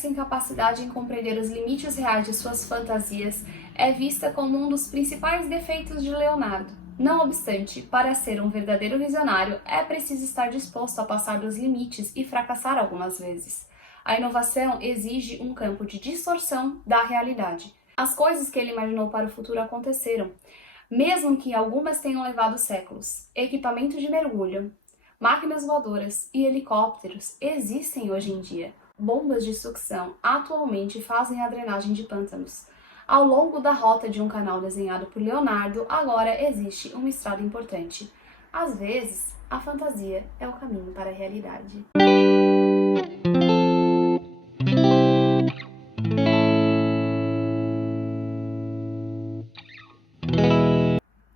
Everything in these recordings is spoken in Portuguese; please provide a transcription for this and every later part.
essa incapacidade em compreender os limites reais de suas fantasias é vista como um dos principais defeitos de Leonardo. Não obstante, para ser um verdadeiro visionário, é preciso estar disposto a passar dos limites e fracassar algumas vezes. A inovação exige um campo de distorção da realidade. As coisas que ele imaginou para o futuro aconteceram, mesmo que algumas tenham levado séculos. Equipamento de mergulho, máquinas voadoras e helicópteros existem hoje em dia. Bombas de sucção atualmente fazem a drenagem de pântanos. Ao longo da rota de um canal desenhado por Leonardo, agora existe uma estrada importante. Às vezes, a fantasia é o caminho para a realidade.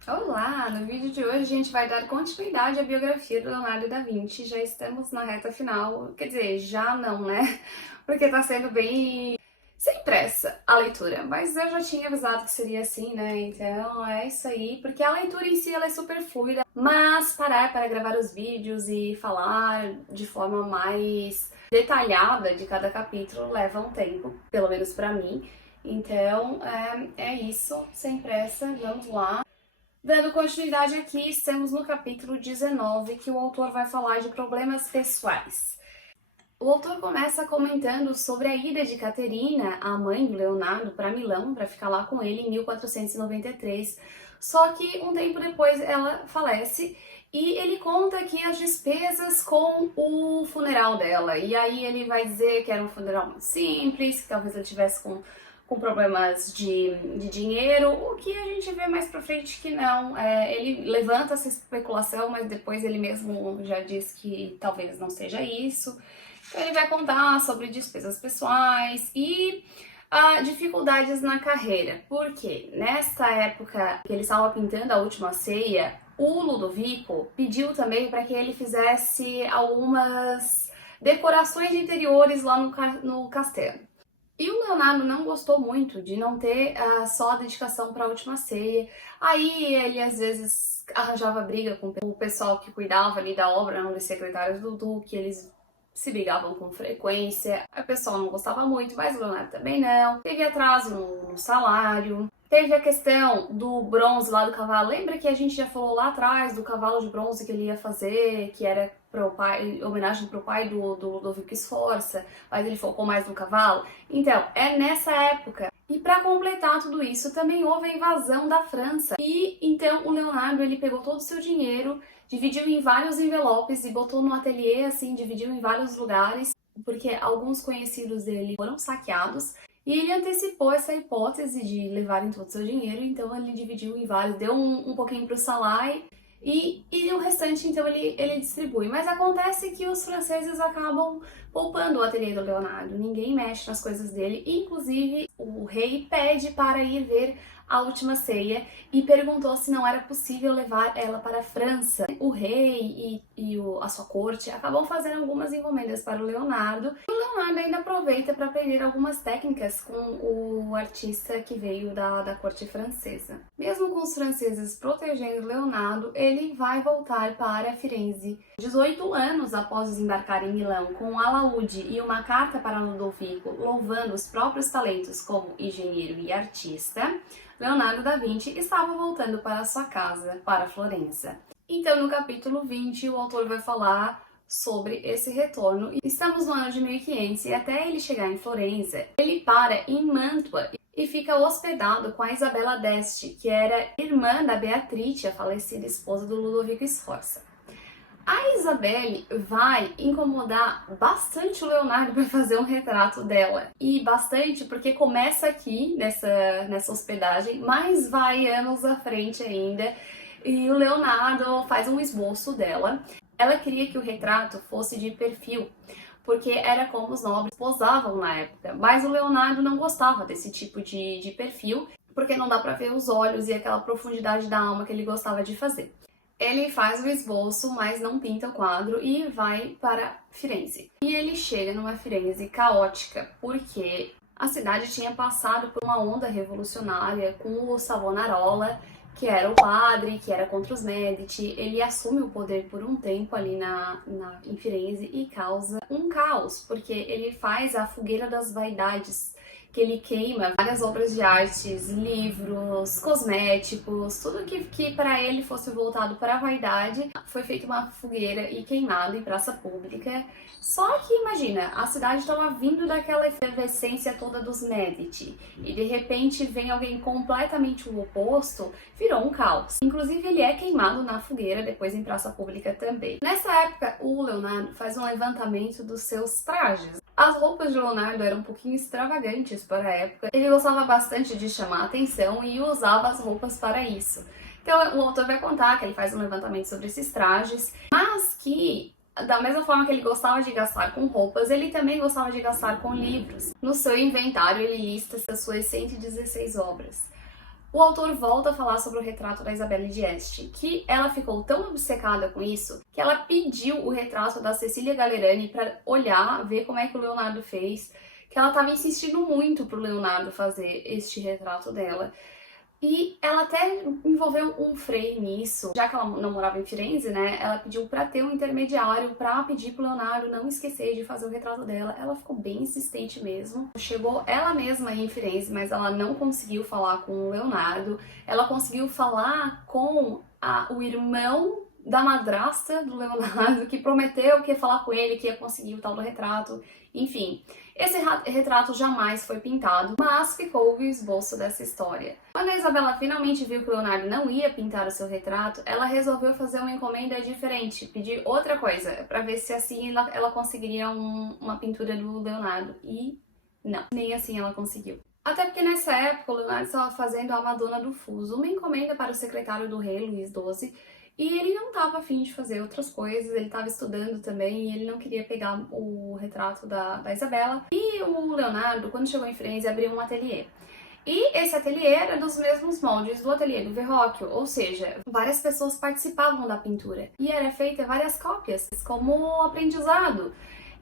Olá! No vídeo de hoje a gente vai dar continuidade à biografia do Leonardo da Vinci. Já estamos na reta final, quer dizer, já não, né? Porque tá sendo bem sem pressa a leitura, mas eu já tinha avisado que seria assim, né? Então é isso aí, porque a leitura em si ela é super fluida, mas parar para gravar os vídeos e falar de forma mais detalhada de cada capítulo leva um tempo, pelo menos pra mim. Então é isso, sem pressa, vamos lá. Dando continuidade aqui, estamos no capítulo 19, que o autor vai falar de problemas pessoais. O autor começa comentando sobre a ida de Caterina, a mãe do Leonardo, para Milão, para ficar lá com ele em 1493. Só que um tempo depois ela falece e ele conta aqui as despesas com o funeral dela. E aí ele vai dizer que era um funeral muito simples, que talvez ele tivesse com problemas de dinheiro, o que a gente vê mais pra frente que não. Ele levanta essa especulação, mas depois ele mesmo já diz que talvez não seja isso. Então ele vai contar sobre despesas pessoais e dificuldades na carreira, porque nessa época que ele estava pintando A Última Ceia, o Ludovico pediu também para que ele fizesse algumas decorações de interiores lá no castelo. E o Leonardo não gostou muito de não ter só a dedicação para a Última Ceia. Aí ele às vezes arranjava briga com o pessoal que cuidava ali da obra, um dos secretários do Duque, eles se brigavam com frequência. A pessoa não gostava muito, mas o Leonardo também não. Teve atraso no salário. Teve a questão do bronze lá do cavalo. Lembra que a gente já falou lá atrás do cavalo de bronze que ele ia fazer, que era pro pai, homenagem pro pai do Ludovico Sforza, mas ele focou mais no cavalo? Então, é nessa época. E para completar tudo isso, também houve a invasão da França. E então o Leonardo, ele pegou todo o seu dinheiro, dividiu em vários envelopes e botou no ateliê, assim, dividiu em vários lugares, porque alguns conhecidos dele foram saqueados. E ele antecipou essa hipótese de levarem todo o seu dinheiro, então ele dividiu em vários, deu um pouquinho para o Salai e o restante então ele distribui. Mas acontece que os franceses acabam poupando o ateliê do Leonardo, ninguém mexe nas coisas dele, inclusive o rei pede para ir ver A Última Ceia e perguntou se não era possível levar ela para a França. O rei e a sua corte acabam fazendo algumas encomendas para o Leonardo. E o Leonardo ainda aproveita para aprender algumas técnicas com o artista que veio da corte francesa. Mesmo com os franceses protegendo Leonardo, ele vai voltar para Firenze. 18 anos após desembarcar em Milão com um alaúde e uma carta para Ludovico louvando os próprios talentos como engenheiro e artista, Leonardo da Vinci estava voltando para sua casa, para Florença. Então, no capítulo 20, o autor vai falar sobre esse retorno. Estamos no ano de 1500 e até ele chegar em Florença, ele para em Mantua e fica hospedado com a Isabella d'Este, que era irmã da Beatrice, a falecida esposa do Ludovico Sforza. A Isabelle vai incomodar bastante o Leonardo para fazer um retrato dela. E bastante porque começa aqui, nessa hospedagem, mas vai anos à frente ainda. E o Leonardo faz um esboço dela. Ela queria que o retrato fosse de perfil, porque era como os nobres posavam na época. Mas o Leonardo não gostava desse tipo de perfil, porque não dá para ver os olhos e aquela profundidade da alma que ele gostava de fazer. Ele faz o esboço, mas não pinta o quadro e vai para Firenze. E ele chega numa Firenze caótica, porque a cidade tinha passado por uma onda revolucionária com o Savonarola, que era o padre, que era contra os Medici. Ele assume o poder por um tempo ali em Firenze e causa um caos, porque ele faz a fogueira das vaidades, que ele queima várias obras de artes, livros, cosméticos, tudo que para ele fosse voltado para a vaidade. Foi feita uma fogueira e queimado em praça pública. Só que imagina, a cidade estava vindo daquela efervescência toda dos Medici e de repente vem alguém completamente o oposto, virou um caos. Inclusive ele é queimado na fogueira, depois em praça pública também. Nessa época, o Leonardo faz um levantamento dos seus trajes. As roupas de Leonardo eram um pouquinho extravagantes para a época. Ele gostava bastante de chamar a atenção e usava as roupas para isso. Então o autor vai contar que ele faz um levantamento sobre esses trajes, mas que da mesma forma que ele gostava de gastar com roupas, ele também gostava de gastar com livros. No seu inventário ele lista as suas 116 obras. O autor volta a falar sobre o retrato da Isabelle de Este, que ela ficou tão obcecada com isso que ela pediu o retrato da Cecília Gallerani para olhar, ver como é que o Leonardo fez, que ela estava insistindo muito pro Leonardo fazer este retrato dela. E ela até envolveu um Frei nisso, já que ela não morava em Firenze, né? Ela pediu para ter um intermediário para pedir pro Leonardo não esquecer de fazer o retrato dela. Ela ficou bem insistente mesmo. Chegou ela mesma em Firenze, mas ela não conseguiu falar com o Leonardo. Ela conseguiu falar com o irmão da madrasta do Leonardo, que prometeu que ia falar com ele, que ia conseguir o tal do retrato. Enfim, esse retrato jamais foi pintado, mas ficou o esboço dessa história. Quando a Isabela finalmente viu que o Leonardo não ia pintar o seu retrato, ela resolveu fazer uma encomenda diferente, pedir outra coisa, para ver se assim ela conseguiria uma pintura do Leonardo. E não, nem assim ela conseguiu. Até porque nessa época o Leonardo estava fazendo a Madonna do Fuso, uma encomenda para o secretário do rei, Luís XII, e ele não estava afim de fazer outras coisas, ele estava estudando também e ele não queria pegar o retrato da Isabela. E o Leonardo, quando chegou em Firenze, abriu um ateliê. E esse ateliê era dos mesmos moldes do ateliê do Verrocchio, ou seja, várias pessoas participavam da pintura. E era feita várias cópias, como aprendizado.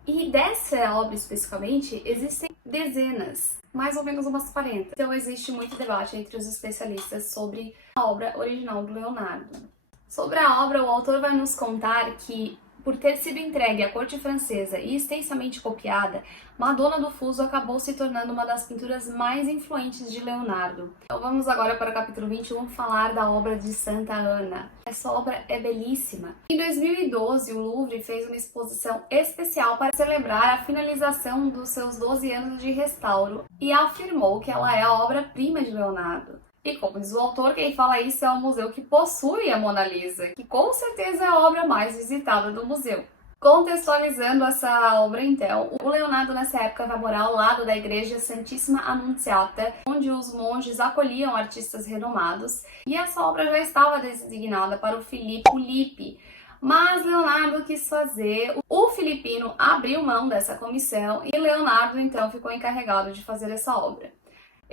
E dessa obra especificamente, existem dezenas, mais ou menos umas 40. Então existe muito debate entre os especialistas sobre a obra original do Leonardo. Sobre a obra, o autor vai nos contar que, por ter sido entregue à corte francesa e extensamente copiada, Madonna do Fuso acabou se tornando uma das pinturas mais influentes de Leonardo. Então vamos agora para o capítulo 21 falar da obra de Santa Ana. Essa obra é belíssima. Em 2012, o Louvre fez uma exposição especial para celebrar a finalização dos seus 12 anos de restauro e afirmou que ela é a obra-prima de Leonardo. E como diz o autor, quem fala isso é o museu que possui a Mona Lisa, que com certeza é a obra mais visitada do museu. Contextualizando essa obra, então, o Leonardo nessa época vai morar ao lado da Igreja Santíssima Annunziata, onde os monges acolhiam artistas renomados, e essa obra já estava designada para o Filippo Lippi, mas Leonardo quis fazer. O filipino abriu mão dessa comissão e Leonardo então ficou encarregado de fazer essa obra.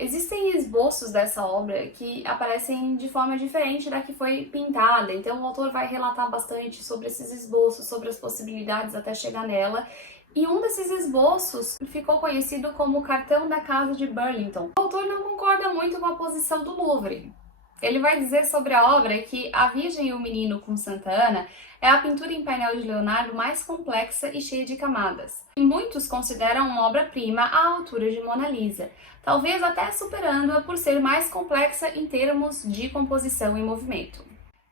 Existem esboços dessa obra que aparecem de forma diferente da que foi pintada, então o autor vai relatar bastante sobre esses esboços, sobre as possibilidades até chegar nela. E um desses esboços ficou conhecido como o Cartão da Casa de Burlington. O autor não concorda muito com a posição do Louvre. Ele vai dizer sobre a obra que A Virgem e o Menino com Santa Ana é a pintura em painel de Leonardo mais complexa e cheia de camadas. E muitos consideram uma obra-prima à altura de Mona Lisa, talvez até superando-a por ser mais complexa em termos de composição e movimento.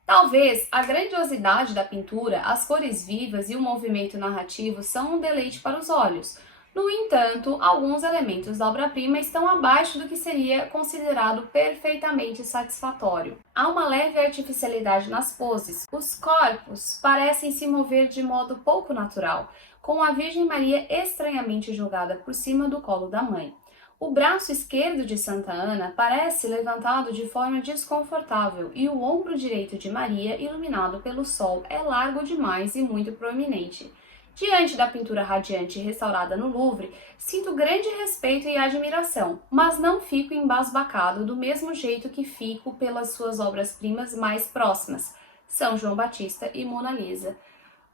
Talvez a grandiosidade da pintura, as cores vivas e o movimento narrativo são um deleite para os olhos. No entanto, alguns elementos da obra-prima estão abaixo do que seria considerado perfeitamente satisfatório. Há uma leve artificialidade nas poses. Os corpos parecem se mover de modo pouco natural, com a Virgem Maria estranhamente jogada por cima do colo da mãe. O braço esquerdo de Santa Ana parece levantado de forma desconfortável e o ombro direito de Maria, iluminado pelo sol, é largo demais e muito proeminente. Diante da pintura radiante restaurada no Louvre, sinto grande respeito e admiração, mas não fico embasbacado do mesmo jeito que fico pelas suas obras-primas mais próximas, São João Batista e Mona Lisa.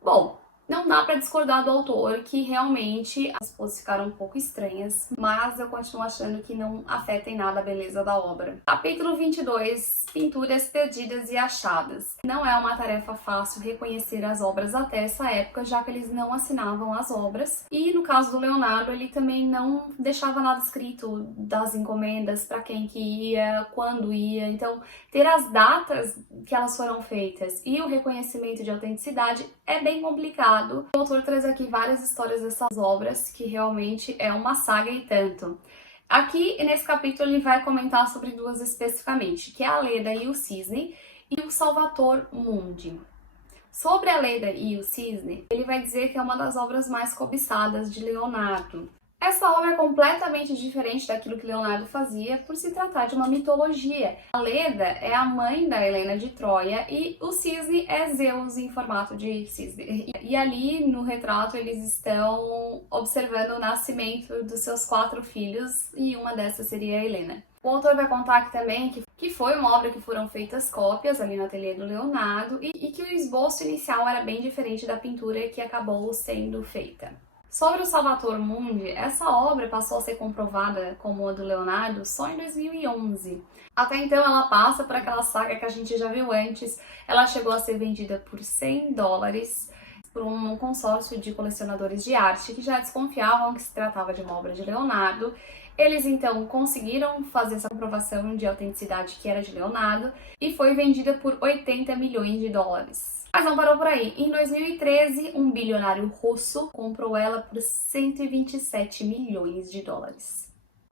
Bom, Não dá para discordar do autor que realmente as poses ficaram um pouco estranhas, mas eu continuo achando que não afeta em nada a beleza da obra. Capítulo 22, pinturas perdidas e achadas. Não é uma tarefa fácil reconhecer as obras até essa época, já que eles não assinavam as obras. E no caso do Leonardo, ele também não deixava nada escrito das encomendas, para quem que ia, quando ia. Então, ter as datas que elas foram feitas e o reconhecimento de autenticidade é bem complicado. O autor traz aqui várias histórias dessas obras, que realmente é uma saga e tanto. Aqui, nesse capítulo, ele vai comentar sobre duas especificamente, que é a Leda e o Cisne e o Salvator Mundi. Sobre a Leda e o Cisne, ele vai dizer que é uma das obras mais cobiçadas de Leonardo. Essa obra é completamente diferente daquilo que Leonardo fazia por se tratar de uma mitologia. A Leda é a mãe da Helena de Troia e o cisne é Zeus em formato de cisne. E ali no retrato eles estão observando o nascimento dos seus 4 filhos e uma dessas seria a Helena. O autor vai contar aqui também que foi uma obra que foram feitas cópias ali no ateliê do Leonardo e que o esboço inicial era bem diferente da pintura que acabou sendo feita. Sobre o Salvator Mundi, essa obra passou a ser comprovada como a do Leonardo só em 2011. Até então ela passa por aquela saga que a gente já viu antes. Ela chegou a ser vendida por $100 por um consórcio de colecionadores de arte que já desconfiavam que se tratava de uma obra de Leonardo. Eles então conseguiram fazer essa comprovação de autenticidade que era de Leonardo e foi vendida por $80 milhões. Mas não parou por aí. Em 2013, um bilionário russo comprou ela por $127 milhões.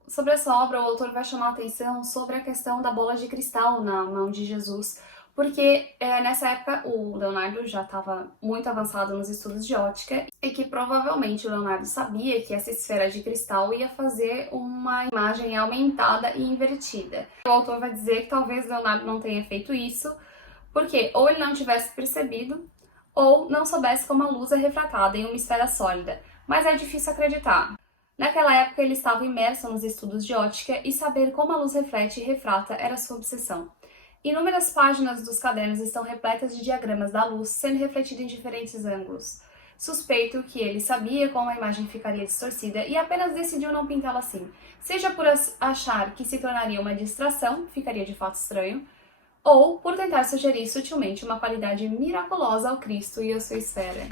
Sobre essa obra, o autor vai chamar a atenção sobre a questão da bola de cristal na mão de Jesus, porque nessa época o Leonardo já estava muito avançado nos estudos de ótica e que provavelmente o Leonardo sabia que essa esfera de cristal ia fazer uma imagem aumentada e invertida. O autor vai dizer que talvez Leonardo não tenha feito isso, porque ou ele não tivesse percebido, ou não soubesse como a luz é refratada em uma esfera sólida, mas é difícil acreditar. Naquela época ele estava imerso nos estudos de ótica e saber como a luz reflete e refrata era sua obsessão. Inúmeras páginas dos cadernos estão repletas de diagramas da luz sendo refletida em diferentes ângulos. Suspeito que ele sabia como a imagem ficaria distorcida e apenas decidiu não pintá-la assim, seja por achar que se tornaria uma distração, ficaria de fato estranho, ou por tentar sugerir sutilmente uma qualidade miraculosa ao Cristo e à sua esfera.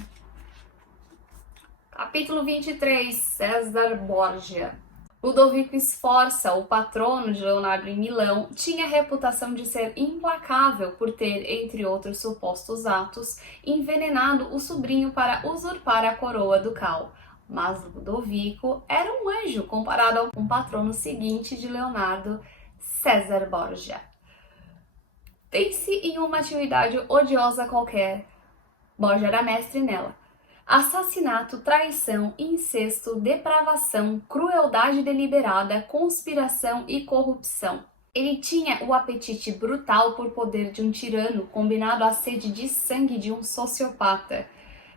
Capítulo 23, César Borgia. Ludovico Sforza, o patrono de Leonardo em Milão, tinha a reputação de ser implacável por ter, entre outros supostos atos, envenenado o sobrinho para usurpar a coroa ducal. Mas Ludovico era um anjo comparado ao patrono seguinte de Leonardo, César Borgia. Pense em uma atividade odiosa qualquer. Borgia era mestre nela. Assassinato, traição, incesto, depravação, crueldade deliberada, conspiração e corrupção. Ele tinha o apetite brutal por poder de um tirano, combinado à sede de sangue de um sociopata.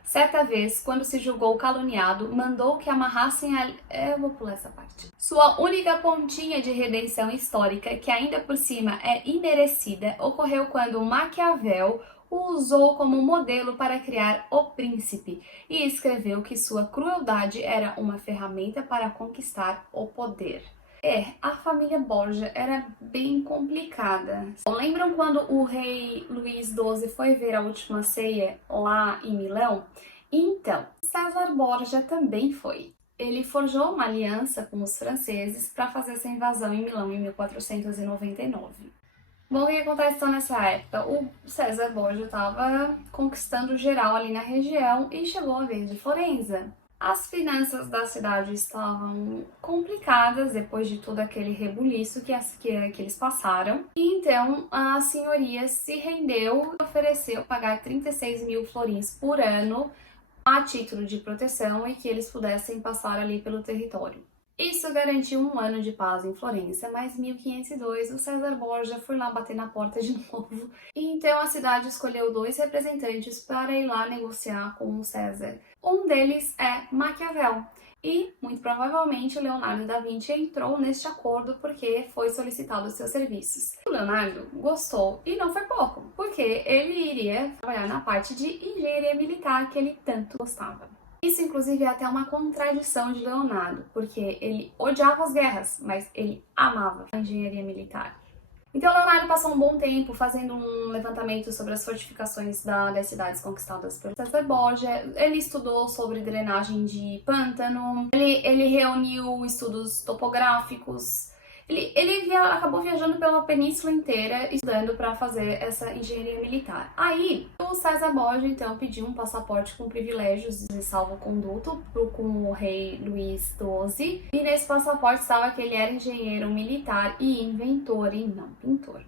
Certa vez, quando se julgou caluniado, mandou que amarrassem eu vou pular essa parte. Sua única pontinha de redenção histórica, que ainda por cima é imerecida, ocorreu quando Maquiavel o usou como modelo para criar O Príncipe e escreveu que sua crueldade era uma ferramenta para conquistar o poder. A família Borgia era bem complicada. Lembram quando o rei Luís XII foi ver a Última Ceia lá em Milão? Então, César Borgia também foi. Ele forjou uma aliança com os franceses para fazer essa invasão em Milão em 1499. Bom, o que acontece então nessa época? O César Borgia estava conquistando geral ali na região e chegou a vez de Florença. As finanças da cidade estavam complicadas depois de todo aquele rebuliço que eles passaram. E então a senhoria se rendeu e ofereceu pagar 36 mil florins por ano a título de proteção e que eles pudessem passar ali pelo território. Isso garantiu um ano de paz em Florença, mas em 1502 o César Borgia foi lá bater na porta de novo. E então a cidade escolheu 2 representantes para ir lá negociar com o César. Um deles é Maquiavel. E, muito provavelmente, Leonardo da Vinci entrou neste acordo porque foi solicitado os seus serviços. O Leonardo gostou, e não foi pouco, porque ele iria trabalhar na parte de engenharia militar que ele tanto gostava. Isso, inclusive, é até uma contradição de Leonardo, porque ele odiava as guerras, mas ele amava a engenharia militar. Então, Leonardo passou um bom tempo fazendo um levantamento sobre as fortificações das cidades conquistadas por César Borgia. Ele estudou sobre drenagem de pântano, ele reuniu estudos topográficos. Ele acabou viajando pela península inteira estudando para fazer essa engenharia militar. Aí, o César Borgia, então, pediu um passaporte com privilégios de salvo-conduto com o rei Luís XII. E nesse passaporte estava que ele era engenheiro militar e inventor, e não pintor.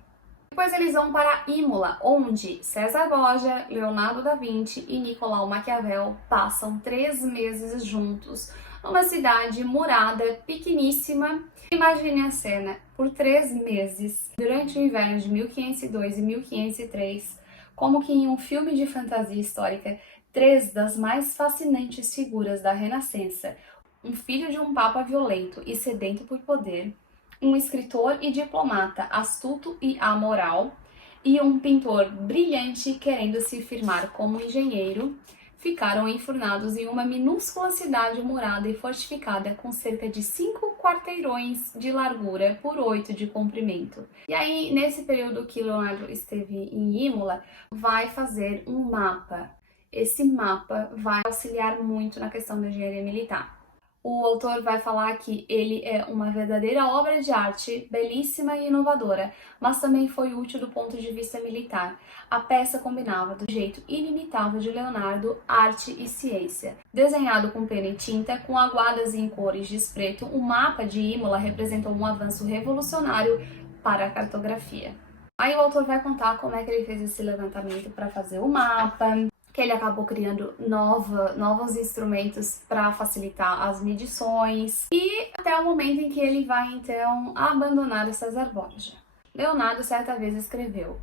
Depois eles vão para Imola, onde César Borgia, Leonardo da Vinci e Nicolau Maquiavel passam 3 meses juntos, numa cidade murada, pequeníssima. Imagine a cena, por 3 meses, durante o inverno de 1502 e 1503, como que em um filme de fantasia histórica, 3 das mais fascinantes figuras da Renascença, um filho de um papa violento e sedento por poder, um escritor e diplomata astuto e amoral, e um pintor brilhante querendo se firmar como engenheiro, ficaram enfurnados em uma minúscula cidade murada e fortificada com cerca de 5 quarteirões de largura por 8 de comprimento. E aí, nesse período que Leonardo esteve em Imola, vai fazer um mapa. Esse mapa vai auxiliar muito na questão da engenharia militar. O autor vai falar que ele é uma verdadeira obra de arte, belíssima e inovadora, mas também foi útil do ponto de vista militar. A peça combinava do jeito inimitável de Leonardo arte e ciência. Desenhado com pena e tinta, com aguadas em cores de espreito, o mapa de Imola representou um avanço revolucionário para a cartografia. Aí o autor vai contar como é que ele fez esse levantamento para fazer o mapa, que ele acabou criando novos instrumentos para facilitar as medições, e até o momento em que ele vai, então, abandonar o César Borgia. Leonardo certa vez escreveu: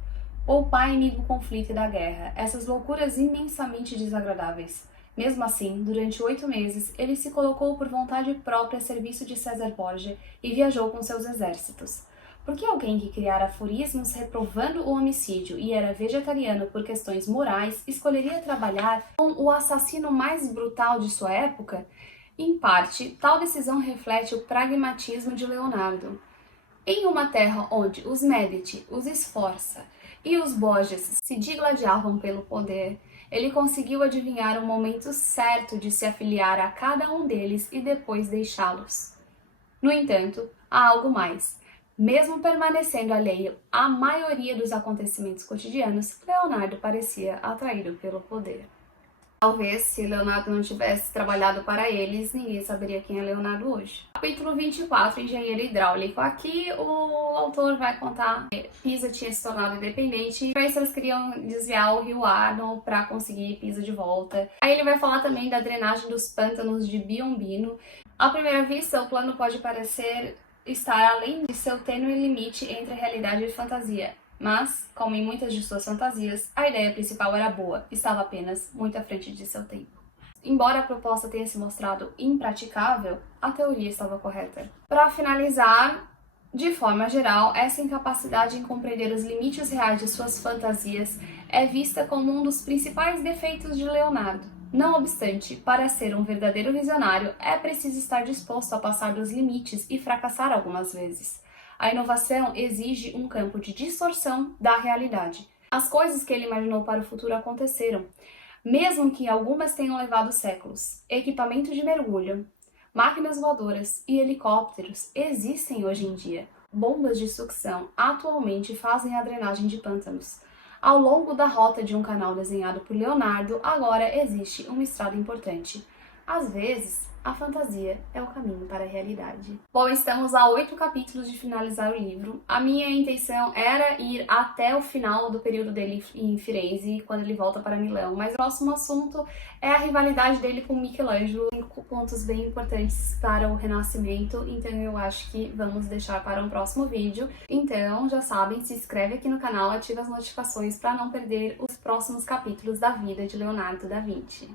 "Poupai-me do conflito e da guerra, essas loucuras imensamente desagradáveis." Mesmo assim, durante 8 meses, ele se colocou por vontade própria a serviço de César Borgia e viajou com seus exércitos. Porque alguém que criara aforismos reprovando o homicídio e era vegetariano por questões morais escolheria trabalhar com o assassino mais brutal de sua época? Em parte, tal decisão reflete o pragmatismo de Leonardo. Em uma terra onde os Medici, os Sforza e os Borgias se digladiavam pelo poder, ele conseguiu adivinhar o momento certo de se afiliar a cada um deles e depois deixá-los. No entanto, há algo mais. Mesmo permanecendo alheio à maioria dos acontecimentos cotidianos, Leonardo parecia atraído pelo poder. Talvez, se Leonardo não tivesse trabalhado para eles, ninguém saberia quem é Leonardo hoje. Capítulo 24, Engenheiro Hidráulico. Aqui o autor vai contar que Pisa tinha se tornado independente e para isso eles queriam desviar o rio Arno para conseguir Pisa de volta. Aí ele vai falar também da drenagem dos pântanos de Piombino. À primeira vista, o plano pode parecer estar além de seu tênue limite entre realidade e fantasia. Mas, como em muitas de suas fantasias, a ideia principal era boa, estava apenas muito à frente de seu tempo. Embora a proposta tenha se mostrado impraticável, a teoria estava correta. Para finalizar, de forma geral, essa incapacidade em compreender os limites reais de suas fantasias é vista como um dos principais defeitos de Leonardo. Não obstante, para ser um verdadeiro visionário, é preciso estar disposto a passar dos limites e fracassar algumas vezes. A inovação exige um campo de distorção da realidade. As coisas que ele imaginou para o futuro aconteceram, mesmo que algumas tenham levado séculos. Equipamento de mergulho, máquinas voadoras e helicópteros existem hoje em dia. Bombas de sucção atualmente fazem a drenagem de pântanos. Ao longo da rota de um canal desenhado por Leonardo, agora existe uma estrada importante. Às vezes, a fantasia é o caminho para a realidade. Bom, estamos a 8 capítulos de finalizar o livro. A minha intenção era ir até o final do período dele em Firenze, quando ele volta para Milão, mas o próximo assunto é a rivalidade dele com Michelangelo, 5 pontos bem importantes para o Renascimento, então eu acho que vamos deixar para um próximo vídeo. Então, já sabem, se inscreve aqui no canal, ativa as notificações para não perder os próximos capítulos da vida de Leonardo da Vinci.